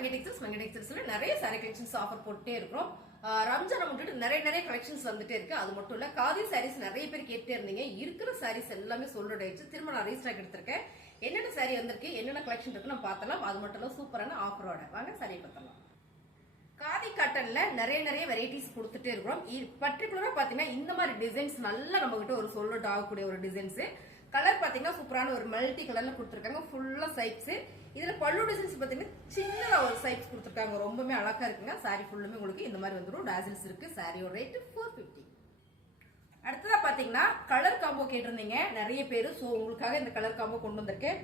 வெங்கடேக்சஸ்ல நிறைய sorry collections offer போட்டுட்டே இருக்கிறோம். ரம்ஜான் முன்னிட்டு நிறைய கலெக்ஷன்ஸ் வந்துட்டே இருக்கு. அது மட்டும் இல்ல, காதி சாரீஸ் நிறைய பேர் கேட்டே இருந்தீங்க. இருக்கிற சாரீஸ் எல்லாமே சோல்ட் ஆயிடுச்சு. திரும்ப நான் ரீஸ்டாக் எடுத்திருக்கேன். என்னென்ன சாரி வந்திருக்கு, என்னென்ன கலெக்ஷன் இருக்கு நம்ம பார்த்தலாம். அது மட்டும் இல்ல, சூப்பரான ஆஃபரோட வாங்க சாரி பார்த்தலாம். காதி காட்டன்ல நிறைய வெரைட்டிஸ் கொடுத்துட்டே இருக்கிறோம். பர்டிகுலரா பாத்தீங்கன்னா இந்த மாதிரி டிசைன்ஸ் நல்லா நம்ம கிட்ட ஒரு சோல்ட் ஆகக்கூடிய ஒரு டிசைன்ஸ். கலர் பாத்தீங்கன்னா சூப்பரான ஒரு மல்டி கலர்ல கொடுத்துருக்காங்க. ஃபுல்லா சைப்ஸ். இதுல பல்லு டிசைன்ஸ் பாத்தீங்கன்னா சின்னதா ஒரு சைப்ஸ் கொடுத்துருக்காங்க. ரொம்பவே அழகா இருக்குங்க. சாரி ஃபுல்லுமே உங்களுக்கு இந்த மாதிரி வந்துடும். டாசில்ஸ் இருக்கு. சாரியோட ரேட் 450. அடுத்ததா பாத்தீங்கன்னா கலர் காம்போ கேட்டிருந்தீங்க நிறைய பேரு. சோ உங்களுக்காக இந்த கலர் காம்போ கொண்டு வந்திருக்கேன்.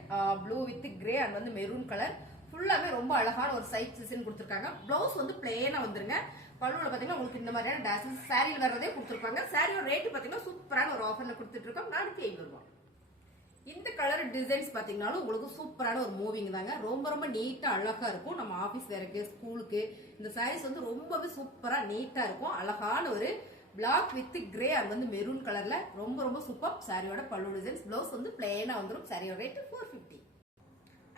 ப்ளூ வித் கிரே அண்ட் வந்து மெரூன் கலர். ஃபுல்லாவே ரொம்ப அழகான ஒரு சைட் டிசைன் கொடுத்துருக்காங்க. பிளவுஸ் வந்து பிளேனா வந்துருங்க. பல்லுல பாத்தீங்கன்னா உங்களுக்கு இந்த மாதிரியான டாசில்ஸ் சாரியில் வர்றதே கொடுத்துருப்பாங்க. சாரியோட ரேட் பாத்தீங்கன்னா சூப்பரான ஒரு ஆஃபர்ல கொடுத்துட்டு இருக்கோம். 450 ரூபாய். இந்த கலர் டிசைன்ஸ் பாத்தீங்கன்னாலும் உங்களுக்கு சூப்பரான ஒரு மூவிங் தாங்க. ரொம்ப நீட்டா அழகா இருக்கும். நம்ம ஆபீஸ் வேருக்கு, ஸ்கூலுக்கு இந்த சாரீஸ் வந்து ரொம்பவே சூப்பரா நீட்டா இருக்கும். அழகான ஒரு பிளாக் வித் கிரே அண்ட் வந்து மெரூன் கலர்ல ரொம்ப சூப்பர். சாரியோட பல்லு டிசைன்ஸ். பிளவுஸ் வந்து பிளேனா வந்துடும். சாரியோட ரேட் 450.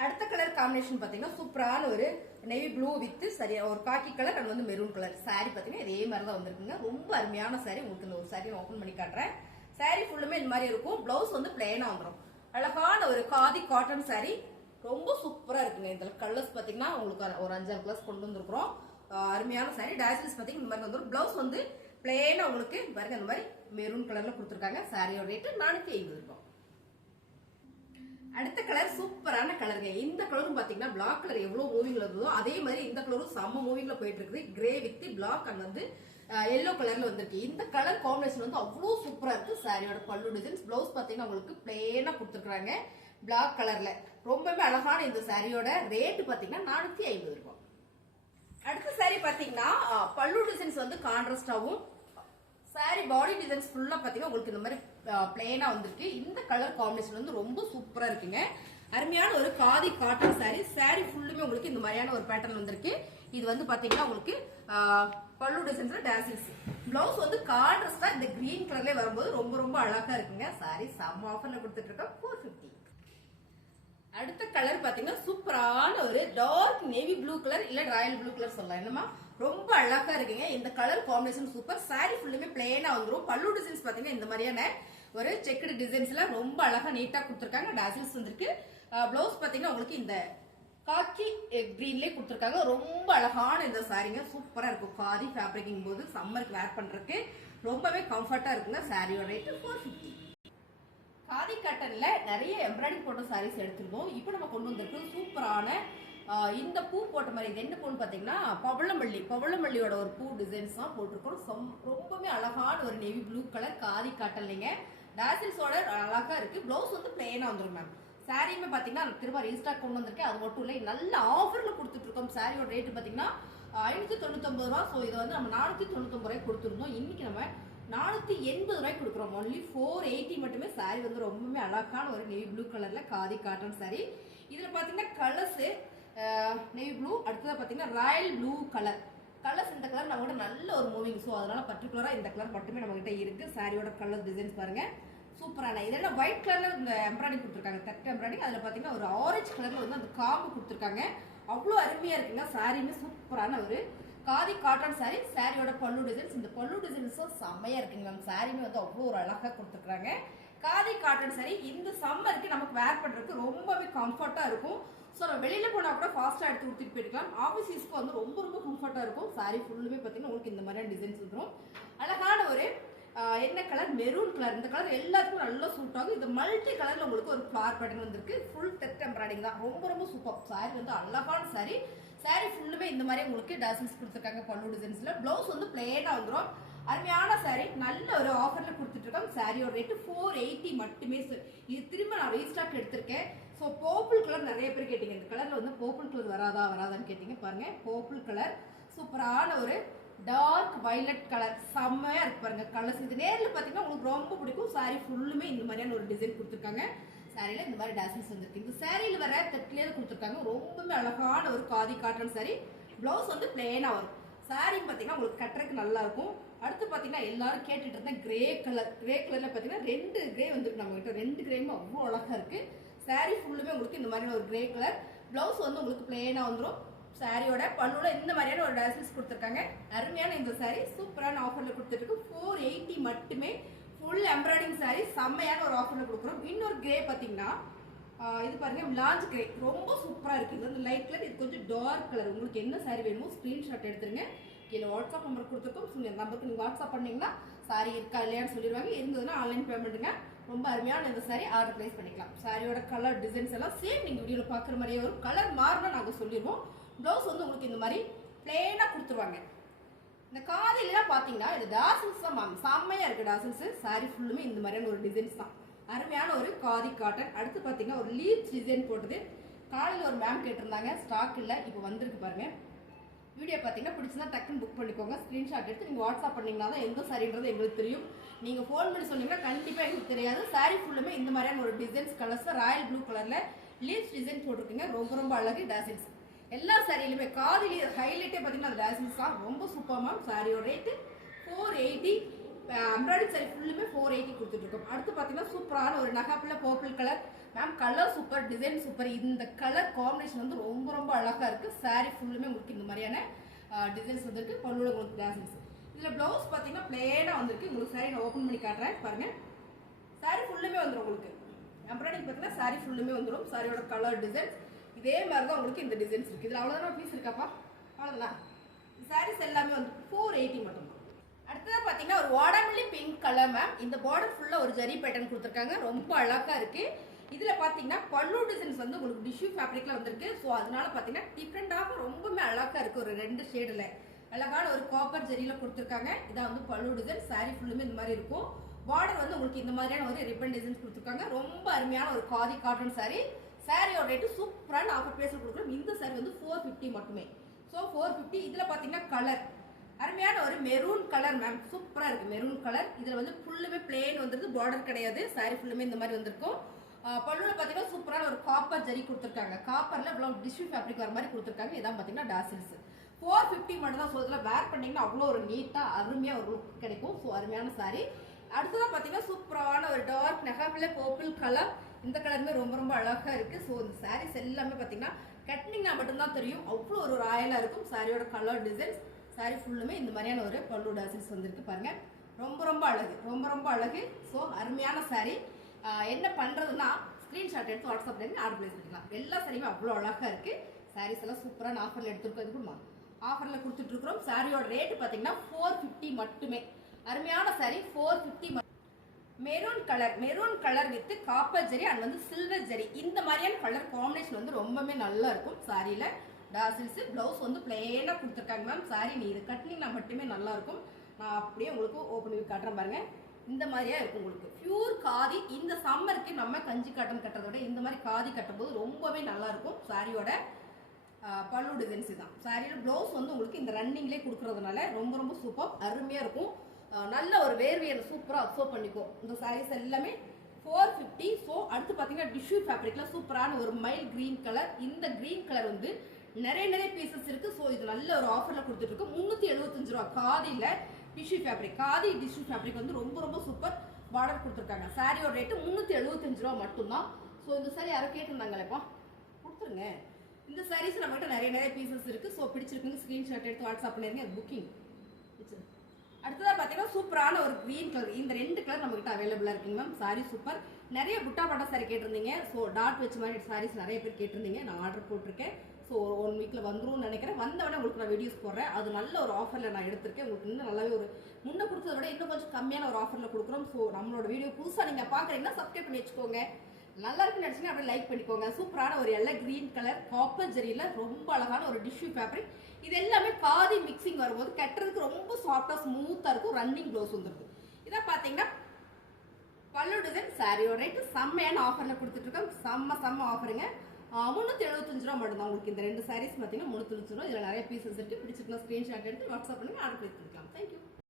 அடுத்த கலர் காம்பினேஷன் பாத்தீங்கன்னா சூப்பரான ஒரு நேவி ப்ளூ வித் சரியா ஒரு காக்கி கலர் அண்ட் வந்து மெரூன் கலர். சாரி பாத்தீங்கன்னா இதே மாதிரி தான் வந்திருக்குங்க. ரொம்ப அருமையான சாரி. உங்களுக்கு இந்த ஒரு சாரி ஓபன் பண்ணி காட்டுறேன். சாரி ஃபுல்லுமே இந்த மாதிரி இருக்கும். பிளவுஸ் வந்து பிளேனா வந்துடும். அழகான ஒரு காதி காட்டன் சாரி. ரொம்ப சூப்பரா இருக்குங்க. இந்த கலர்ஸ் பாத்தீங்கன்னா உங்களுக்கு ஒரு 5-6 கலர்ஸ் கொண்டு வந்திருக்கிறோம். அருமையான சாரி. டாசில்ஸ் பாத்தீங்கன்னா இந்த மாதிரி வந்துடும். பிளவுஸ் வந்து பிளேனா உங்களுக்கு பாருங்க இந்த மாதிரி மெரூன் கலர்ல கொடுத்துருக்காங்க. சாரியோட ரேட் 450 ரூபாய். அடுத்த கலர் சூப்பரான கலருங்க. இந்த கலரும் பாத்தீங்கன்னா பிளாக் கலர் எவ்வளவு மூவிங்ல இருந்ததோ அதே மாதிரி இந்த கலரும் செம்ம மூவிங்ல போயிட்டு இருக்குது. கிரே வித் பிளாக் அண்ட் வந்து எல்லோ கலர்ல வந்திருக்கு. இந்த கலர் காம்பினேஷன் வந்து அவ்வளவு சூப்பரா இருக்கு. சாரியோட பல்லு டிசைன்ஸ். பிளவுஸ் பாத்தீங்கன்னா உங்களுக்கு பிளேனா கொடுத்துருக்காங்க பிளாக் கலர்ல. ரொம்பவே அழகான இந்த சாரியோட ரேட் பாத்தீங்கன்னா 450 ரூபாய். அடுத்த சாரி பாத்தீங்கன்னா பல்லு டிசைன்ஸ் வந்து கான்ட்ராஸ்டாவும் சாரி பாடி டிசைன்ஸ் ஃபுல்லா பாத்தீங்கன்னா உங்களுக்கு இந்த மாதிரி பிளேனா வந்திருக்கு. இந்த கலர் காம்பினேஷன் வந்து ரொம்ப சூப்பரா இருக்குங்க. அருமையான ஒரு காதி காட்டன் சாரி. சாரி ஃபுல்லுமே உங்களுக்கு இந்த மாதிரியான ஒரு பேட்டர்ன் வந்திருக்கு. இது வந்து பாத்தீங்கன்னா உங்களுக்கு பல்லு டிசைன்ஸ்ல டாசில்ஸ். பிளவுஸ் வந்து கான்ட்ராஸ்டா இந்த கிரீன் கலர்ல வரும்போது ரொம்ப அழகா இருக்குங்க. சாரி செம்ம ஆஃபர்ல கொடுத்துட்டு இருக்கோம். 450. அடுத்த கலர் பாத்தீங்கன்னா சூப்பரான ஒரு டார்க் நேவி ப்ளூ கலர் இல்ல ராயல் ப்ளூ கலர் சொல்லலாம். என்னமா ரொம்ப அழகா இருக்குங்க. இந்த கலர் காம்பினேஷன் சூப்பர். சாரி ஃபுல்லுமே பிளேனா வந்துடும். பல்லு டிசைன்ஸ் பாத்தீங்கன்னா இந்த மாதிரியான ஒரு செக்குடு டிசைன்ஸ்ல ரொம்ப அழகா நீட்டா கொடுத்துருக்காங்க. டாசில்ஸ் வந்திருக்கு. பிளவுஸ் பாத்தீங்கன்னா உங்களுக்கு இந்த காக்கி கிரீன்லயே கொடுத்துருக்காங்க. ரொம்ப அழகான இந்த சாரிங்க. சூப்பரா இருக்கும். காதி ஃபேப்ரிக்கிங் போது சம்மருக்கு வேர் பண்றதுக்கு ரொம்பவே கம்ஃபர்ட்டா இருக்குங்க. சாரியோட ரேட் 450. காதி காட்டன்ல நிறைய எம்ப்ராய்டிங் போட்ட சாரீஸ் எடுத்துருக்கோம். இப்போ நம்ம கொண்டு வந்திருக்கு சூப்பரான இந்த பூ போட்ட மாதிரி. இது என்ன பூன்னு பாத்தீங்கன்னா பவளமல்லியோட ஒரு பூ டிசைன்ஸ் தான் போட்டிருக்கோம். ரொம்பவே அழகான ஒரு நேவி ப்ளூ கலர் காதி காட்டன்லீங்க. டாசில்ஸோட அழகா இருக்கு. பிளவுஸ் வந்து பிளேனா வந்துடும் மேம். சாரியுமே பாத்தீங்கன்னா திரும்ப ரீஸ்டாக் கொண்டு வந்திருக்கேன். அது மட்டும் இல்லை, நல்ல ஆஃபர்ல கொடுத்துட்டு இருக்கோம். சாரியோட ரேட் பாத்தீங்கன்னா 599 ரூபா. ஸோ இதை வந்து நம்ம 499 ரூபாய்க்கு கொடுத்துருந்தோம். இன்னைக்கு நம்ம 480 ரூபாய்க்கு கொடுக்குறோம். ஒன்லி 480 மட்டுமே. சாரி வந்து ரொம்பவே அழகான ஒரு நேவி ப்ளூ கலர்ல காதி காட்டன் சாரி. இதுல பாத்தீங்கன்னா கலர்ஸ் நேவி ப்ளூ, அடுத்ததா பாத்தீங்கன்னா ராயல் ப்ளூ கலர். கலர்ஸ் இந்த கலர் நம்ம கிட்ட நல்ல ஒரு மூவிங். ஸோ அதனால பர்டிகுலரா இந்த கலர் மட்டுமே நம்ம கிட்ட இருக்கு. சாரியோட கலர் டிசைன்ஸ் பாருங்க சூப்பரான. இதெல்லாம் ஒயிட் கலர்ல இந்த எம்ப்ராய்டிங் கொடுத்துருக்காங்க. தட்டு எம்ப்ராய்டிங். அதுல பாத்தீங்கன்னா ஒரு ஆரஞ்சு கலர்ல வந்து அந்த காம்பு கொடுத்துருக்காங்க. அவ்வளவு அருமையா இருக்குங்க. சாரியுமே சூப்பரான ஒரு காதி காட்டன் சாரி. சாரியோட பல்லு டிசைன்ஸ். இந்த பல்லு டிசைன்ஸும் செம்மையா இருக்குங்க. சாரியுமே வந்து அவ்வளோ ஒரு அழகா கொடுத்துருக்காங்க. காதி காட்டன் சாரி இந்த சம்மருக்கு நமக்கு வேர் பண்றதுக்கு ரொம்பவே கம்ஃபர்ட்டா இருக்கும். ஸோ நம்ம வெளியில போனா கூட ஃபாஸ்டா எடுத்து ஊற்றிட்டு போயிருக்கலாம். ஆஃபீஸ் யூஸ்க்கு வந்து ரொம்ப கம்ஃபர்ட்டா இருக்கும். சாரி ஃபுல்லுமே பார்த்தீங்கன்னா உங்களுக்கு இந்த மாதிரியான டிசைன்ஸ் வந்துடும். அழகான ஒரு என்ன கலர் மெரூன் கலர். இந்த கலர் எல்லாத்துக்கும் நல்லா சூட் ஆகும். இந்த மல்டி கலர்ல உங்களுக்கு ஒரு ஃபிளவர் பேட்டர்ன் வந்திருக்கு. ஃபுல் டெட் எம்ப்ராய்டிங் தான். ரொம்ப சூப்பர். சாரி வந்து அழகான சாரி. சாரி ஃபுல்லுமே இந்த மாதிரி உங்களுக்கு டாசில்ஸ் கொடுத்துருக்காங்க பல்லு டிசைன்ஸ்ல. பிளவுஸ் வந்து பிளேனா வந்துடும். அருமையான சாரி. நல்ல ஒரு ஆஃபர்ல கொடுத்துட்டு இருக்கோம். சாரியோட ரேட் 480 மட்டுமே. இது திரும்ப நான் ரீஸ்டாக் எடுத்திருக்கேன். ஸோ பர்பிள் கலர் நிறைய பேர் கேட்டீங்க. இந்த கலர்ல வந்து பர்பிள் கலர் வராதான்னு கேட்டீங்க. பாருங்க பர்பிள் கலர் சூப்பரான ஒரு டார்க் வயலட் கலர். செம்மையா இருக்கு பாருங்க கலர்ஸ். இது நேரில் பாத்தீங்கன்னா உங்களுக்கு ரொம்ப பிடிக்கும். சாரி ஃபுல்லுமே இந்த மாதிரியான ஒரு டிசைன் கொடுத்துருக்காங்க. சாரியில இந்த மாதிரி டாசில்ஸ் வந்திருக்கு. இந்த சாரியில வர தட்டிலே கொடுத்துருக்காங்க. ரொம்பவே அழகான ஒரு காதி காட்டன் சாரி. பிளவுஸ் வந்து பிளேனா வரும். சாரி பாத்தீங்கன்னா உங்களுக்கு கட்டுறதுக்கு நல்லா இருக்கும். அடுத்து பாத்தீங்கன்னா எல்லாரும் கேட்டுட்டு இருந்தேன் கிரே கலர். கிரே கலர்ல பாத்தீங்கன்னா 2 கிரே வந்துருக்கு நம்ம கிட்ட. 2 கிரேமே அவ்வளோ அழகா இருக்கு. சாரி ஃபுல்லுமே உங்களுக்கு இந்த மாதிரி ஒரு கிரே கலர். பிளவுஸ் வந்து உங்களுக்கு பிளேனா வந்துடும். சாரியோட பல்லுல இந்த மாதிரியான ஒரு டாசல்ஸ் கொடுத்துருக்காங்க. அருமையான இந்த சாரி சூப்பரான ஆஃபர்ல கொடுத்துட்டு இருக்கு. 480 மட்டுமே. ஃபுல் எம்ப்ராய்டிங் சாரி செம்மையான ஒரு ஆஃபர்ல கொடுக்குறோம். இன்னொரு கிரே பாத்தீங்கன்னா இது பாருங்க லாஞ்ச் கிரே ரொம்ப சூப்பரா இருக்கு. இது வந்து லைட் கலர், இது கொஞ்சம் டார்க் கலர். உங்களுக்கு என்ன சாரி வேணுமோ ஸ்கிரீன்ஷாட் எடுத்துருங்க. கீழே வாட்ஸ்அப் நம்பர் கொடுத்துருக்கோம். இந்த நம்பருக்கு நீங்க வாட்ஸ்அப் பண்ணீங்கன்னா சாரி இருக்கா இல்லையான்னு சொல்லிடுவாங்க. இருந்ததுன்னா ஆன்லைன் பேமெண்ட்டுங்க. ரொம்ப அருமையான இந்த சாரி ஆர்டர் பிளேஸ் பண்ணிக்கலாம். சாரியோட கலர் டிசைன்ஸ் எல்லாம் சேம் நீங்க வீடியோல பாக்குற மாதிரியே வரும். கலர் மாறினா நாங்க சொல்லிடுவோம். பிளவுஸ் வந்து உங்களுக்கு இந்த மாதிரி பிளேனா கொடுத்துருவாங்க. இந்த காதிலாம் பாத்தீங்கன்னா இது டாசல்ஸ் தான் மேம். செம்மையா இருக்கு டாசல்ஸ். சாரி ஃபுல்லுமே இந்த மாதிரியான ஒரு டிசைன்ஸ் தான். அருமையான ஒரு காதி காட்டன். அடுத்து பாத்தீங்கன்னா ஒரு லீப் டிசைன் போட்டது. காலையில் ஒரு மேம் கேட்டிருந்தாங்க, ஸ்டாக் இல்லை, இப்போ வந்திருக்கு பாருங்க. வீடியோ பார்த்தீங்கன்னா பிடிச்சிருந்தா டக்குன்னு புக் பண்ணிக்கோங்க. ஸ்க்ரீன்ஷாட் எடுத்து நீங்கள் வாட்ஸ்அப் பண்ணிங்கன்னா தான் எந்த சாரின்றது எங்களுக்கு தெரியும். நீங்கள் ஃபோன் பண்ணி சொன்னீங்கன்னா கண்டிப்பாக எங்களுக்கு தெரியாது. சாரி ஃபுல்லுமே இந்த மாதிரியான ஒரு டிசைன்ஸ் கலர்ஸ் ராயல் ப்ளூ கலரில் லீவ்ஸ் டிசைன் போட்டிருக்குங்க. ரொம்ப ரொம்ப அழகு டாசில்ஸ். எல்லா சாரியிலுமே காதிலே ஹைலைட்டே பார்த்தீங்கன்னா அது டாசில்ஸ் தான். ரொம்ப சூப்பர் மேம். சாரியோட ரேட்டு 480. எம்ப்ராய்டரி சாரி ஃபுல்லுமே 480 கொடுத்துட்ருக்கோம். அடுத்து பார்த்தீங்கன்னா சூப்பரான ஒரு நகாப்பில் purple colour ma'am. Colour super, design super. இந்த கலர் காம்பினேஷன் வந்து ரொம்ப ரொம்ப அழகா இருக்கு. சாரி ஃபுல்லுமே உங்களுக்கு இந்த மாதிரியான டிசைன்ஸ் வந்துருக்கு. பல்லுல உங்களுக்கு டாசல்ஸ். இதுல பிளவுஸ் பாத்தீங்கன்னா பிளேனா வந்திருக்கு. உங்களுக்கு சாரி நான் ஓபன் பண்ணி காட்டுறேன் பாருங்க. சாரி ஃபுல்லுமே வந்துடும் உங்களுக்கு. எம்ப்ராய்டிங் பார்த்தீங்கன்னா சாரி ஃபுல்லுமே வந்துடும். சாரியோட கலர் டிசைன்ஸ் இதே மாதிரி தான் உங்களுக்கு இந்த டிசைன்ஸ் இருக்கு. இதுல அவ்வளவுதான் பீஸ் இருக்காப்பா, அவ்வளவுதான். சாரீஸ் எல்லாமே வந்து 480 மட்டும். அடுத்ததான் பாத்தீங்கன்னா ஒரு வாடாமல்லி பிங்க் கலர் மேம். இந்த பார்டர் ஃபுல்லா ஒரு ஜரி பேட்டர்ன் கொடுத்துருக்காங்க. ரொம்ப அழகா இருக்கு. இதுல பாத்தீங்கன்னா பல்லு டிசைன்ஸ் வந்து உங்களுக்கு டிஷ்யூ ஃபேப்ரிக்ல வந்திருக்கு. ஸோ அதனால பாத்தீங்கன்னா டிஃப்ரெண்டாக ரொம்பவே அழகா இருக்கு. ஒரு 2 ஷேடுல அழகான ஒரு காப்பர் ஜெரியில கொடுத்துருக்காங்க. இதான் வந்து பல்லு டிசைன். சாரி ஃபுல்லுமே இந்த மாதிரி இருக்கும். பார்டர் வந்து உங்களுக்கு இந்த மாதிரியான ஒரு ரிப்பன் டிசைன்ஸ் கொடுத்துருக்காங்க. ரொம்ப அருமையான ஒரு காதி காட்டன் சாரி. சாரியோட ரேட்டு சூப்பரான ஆஃபர் பிரைஸ்ல கொடுக்குறோம். இந்த சாரி வந்து 450 மட்டுமே. ஸோ 450. இதுல பாத்தீங்கன்னா கலர் அருமையான ஒரு மெரூன் கலர் மேம். சூப்பரா இருக்கு மெரூன் கலர். இதுல வந்து ஃபுல்லுமே பிளேன் வந்துருது, பார்டர் கிடையாது. சாரி ஃபுல்லுமே இந்த மாதிரி வந்திருக்கும். பல்லுல பாத்தீங்கன்னா சூப்பரான ஒரு காப்பர் ஜரி கொடுத்துருக்காங்க. காப்பர்ல இவ்வளவு டிஷ்யூ ஃபேப்ரிக் வர மாதிரி கொடுத்துருக்காங்க. இதான் பாத்தீங்கன்னா டாசில்ஸ். 450 மட்டும் தான். சொல்றதுல வேர் பண்ணீங்கன்னா அவ்வளோ ஒரு நீட்டா அருமையா ஒரு லுக் கிடைக்கும். ஸோ அருமையான சாரி. அடுத்ததான் பாத்தீங்கன்னா சூப்பரான ஒரு டார்க் நெகாபில பர்பிள் கலர். இந்த கலருமே ரொம்ப ரொம்ப அழகா இருக்கு. ஸோ இந்த சாரீஸ் எல்லாமே பாத்தீங்கன்னா கட்டினீங்கன்னா மட்டும்தான் தெரியும். அவ்வளோ ஒரு ராயலா இருக்கும். சாரியோட கலர் டிசைன்ஸ். சாரி ஃபுல்லுமே இந்த மாதிரியான ஒரு பல்லு டாசில்ஸ் வந்திருக்கு பாருங்க. ரொம்ப ரொம்ப அழகு, ரொம்ப ரொம்ப அழகு. ஸோ அருமையான சாரி. என்ன பண்றதுன்னா ஸ்கிரீன்ஷாட் எடுத்து வாட்ஸ்அப் பண்ணி ஆர்டர் பிளேஸ் பண்ணிக்கலாம். எல்லா சாரியுமே அவ்வளோ அழகா இருக்கு. சாரீஸ் எல்லாம் சூப்பரான ஆஃபர்ல எடுத்துருக்கோம். ஆஃபர்ல கொடுத்துட்டு இருக்கிறோம். சாரியோட ரேட் பாத்தீங்கன்னா 450 மட்டுமே. அருமையான sari 450. Maroon colour with copper zari and வந்து சில்வர் ஜெரி. இந்த மாதிரியான கலர் காம்பினேஷன் வந்து ரொம்பவே நல்லா இருக்கும். சாரியில டாசில்ஸ். பிளவுஸ் வந்து பிளேனா கொடுத்துருக்காங்க மேம். சாரி நீ இது கட்டினீங்கன்னா மட்டுமே நல்லா இருக்கும். நான் அப்படியே உங்களுக்கு ஓப்பன் பண்ணி காட்டுறேன் பாருங்க. இந்த மாதிரியா இருக்கும் உங்களுக்கு பியூர் காதி. இந்த சம்மருக்கு நம்ம கஞ்சி காட்டன் கட்டுறத விட இந்த மாதிரி காதி கட்டும்போது ரொம்பவே நல்லா இருக்கும். சாரியோட பல்லு டிசைன்ஸ் தான். சாரியோட பிளவுஸ் வந்து உங்களுக்கு இந்த ரன்னிங்லேயே கொடுக்கறதுனால ரொம்ப ரொம்ப சூப்பர் அருமையா இருக்கும். நல்ல ஒரு வேர்வையை சூப்பராக அப்சர்வ் பண்ணிக்கும். இந்த சாரீஸ் எல்லாமே 450. ஸோ அடுத்து பார்த்தீங்கன்னா டிஷ்யூ ஃபேப்ரிக்ல சூப்பரான ஒரு மைல் கிரீன் கலர். இந்த கிரீன் கலர் வந்து நிறைய பீசஸ் இருக்கு. ஸோ இது நல்ல ஒரு ஆஃபர்ல கொடுத்துட்டு இருக்கு. 375 ரூபா. காதியில tissue fabric. Khadi tissue fabric வந்து ரொம்ப ரொம்ப சூப்பர். பார்டர் கொடுத்துருக்காங்க. சாரியோட ரேட்டு 375 ரூபா மட்டும்தான். ஸோ இந்த சாரி யாரும் கேட்டிருந்தாங்களேப்பா, கொடுத்துருங்க. இந்த சாரீஸ் நம்மகிட்ட நிறைய பீசஸ் இருக்கு. ஸோ பிடிச்சிருக்குங்க ஸ்கிரீன்ஷாட் எடுத்து வாட்ஸ்அப் பண்ணிருங்க. அது புக்கிங். அடுத்ததா பாத்தீங்கன்னா சூப்பரான ஒரு கிரீன் கலர். இந்த 2 கலர் நம்ம கிட்ட அவைலபிளா இருக்குங்க மேம். Sorry super. நிறைய புட்டா பட்டா சாரி கேட்டிருந்தீங்க. ஸோ டாட் வச்ச மாதிரி சாரீஸ் நிறைய பேர் கேட்டிருந்தீங்க. நான் ஆர்டர் போட்டிருக்கேன். ஸோ 1 வீக்ல வந்துடும் நினைக்கிறேன். வந்தவொடனே உங்களுக்கு நான் வீடியோஸ் போடுறேன். அது நல்ல ஒரு ஆஃபர்ல நான் எடுத்திருக்கேன். உங்களுக்கு இன்னும் நல்லாவே ஒரு முன்ன கொடுத்ததை விட இன்னும் கொஞ்சம் கம்மியான ஒரு ஆஃபர்ல கொடுக்குறோம். ஸோ நம்மளோட வீடியோ புதுசா நீங்க பாக்குறீங்கன்னா சப்ஸ்கிரைப் பண்ணி வச்சுக்கோங்க. நல்லா இருக்குன்னு நினைச்சீங்கன்னா அப்படியே லைக் பண்ணிக்கோங்க. சூப்பரான ஒரு எல்லை கிரீன் கலர் காப்பர் ஜெரியில ரொம்ப அழகான ஒரு டிஷ்யூ ஃபேப்ரிக். இது எல்லாமே காதி மிக்சிங் வரும்போது கட்டுறதுக்கு ரொம்ப சாஃப்டா ஸ்மூத்தா இருக்கும். ரன்னிங் ப்ளவுஸ் வந்துருக்கு. இதை பாத்தீங்கன்னா பல்லு டிசைன். சாரியோட ரேட்டு செம்மையான ஆஃபர்ல கொடுத்துட்டு இருக்கோம். செம்ம ஆஃபருங்க. 375 ரூபா மட்டும் தான். உங்களுக்கு இந்த 2 சாரீஸ் பாத்தீங்கன்னா 375 ரூபா. இதுல நிறைய பீசஸ் இருக்கு. பிடிச்சிருந்தா ஸ்கிரீன்ஷாட் எடுத்து வாட்ஸ்அப் பண்ணுங்க. ஆர்டர் பிளேஸ் பண்ணிக்கலாம். தேங்க்யூ.